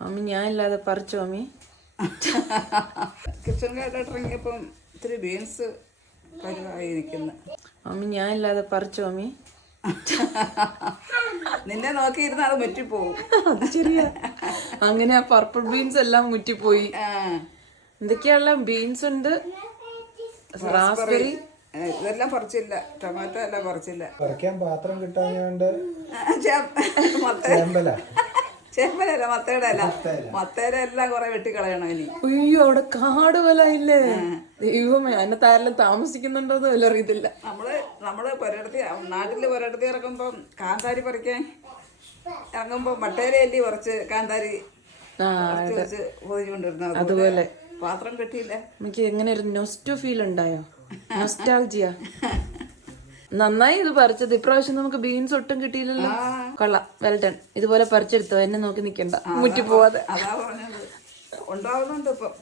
Mummy ഞാൻ ഇല്ലാതെ പറിച്ചോ mummy? Kitchen കാർഡിലോട്ട് ഇറങ്ങിയപ്പം ഇത്തിരി ബീൻസ് പരുവായിരിക്കുന്നു. മമ്മി ഞാൻ ഇല്ലാതെ പറിച്ചോ മമ്മി? നിന്നെ നോക്കിയിരുന്ന അത് മുറ്റിപ്പോവും. അത് ശരിയാ. അങ്ങനെ ആ പർപ്പിൾ ബീൻസ് എല്ലാം മുറ്റിപ്പോയി. എന്തൊക്കെയുള്ള ബീൻസ് ഉണ്ട്, റാസ്ബെറി ഇതെല്ലാം പറിച്ചില്ല. ടൊമാറ്റോ എല്ലാം പറിച്ചില്ല. പറിക്കാൻ പാത്രം കിട്ടാഞ്ഞോണ്ട് ചേമ്പലല്ല, മത്തയുടെ അല്ല. മത്തയുടെ എല്ലാം കുറെ വെട്ടിക്കളയണം ഇനി. അയ്യോ അവിടെ കാട് പോലെ ഇല്ലേ ദൈവമേ. അതിനകത്ത് ആരെല്ലാം താമസിക്കുന്നുണ്ടോന്ന് വല്ല അറിയത്തില്ല. നമ്മള് നാട്ടില് പൊരടത്തി ഇറങ്ങുമ്പം കാന്താരി പറിക്കാൻ ഇറങ്ങുമ്പോ മട്ടേരയല്ലി കുറച്ച് കാന്താരി വെച്ച് പൊതിഞ്ഞുകൊണ്ടിരുന്നത്. അതുപോലെ പാത്രം കിട്ടിയില്ല. എനിക്ക് എങ്ങനെ ഒരു നൊസ്റ്റോ ഫീൽ ഉണ്ടായോ? നൊസ്റ്റാൾജിയ. നന്നായി ഇത് പറിച്ചത്. ഇപ്രാവശ്യം നമുക്ക് ബീൻസ് ഒട്ടും കിട്ടിയില്ലല്ലോ. കൊള്ളാം, വെൽഡൺ. ഇതുപോലെ പറിച്ചെടുത്തോ, എന്നെ നോക്കി നിക്കണ്ട, മുറ്റി പോവാതെ. അതാ പറഞ്ഞത്, ഉണ്ടാവുന്നുണ്ട് ഇപ്പം.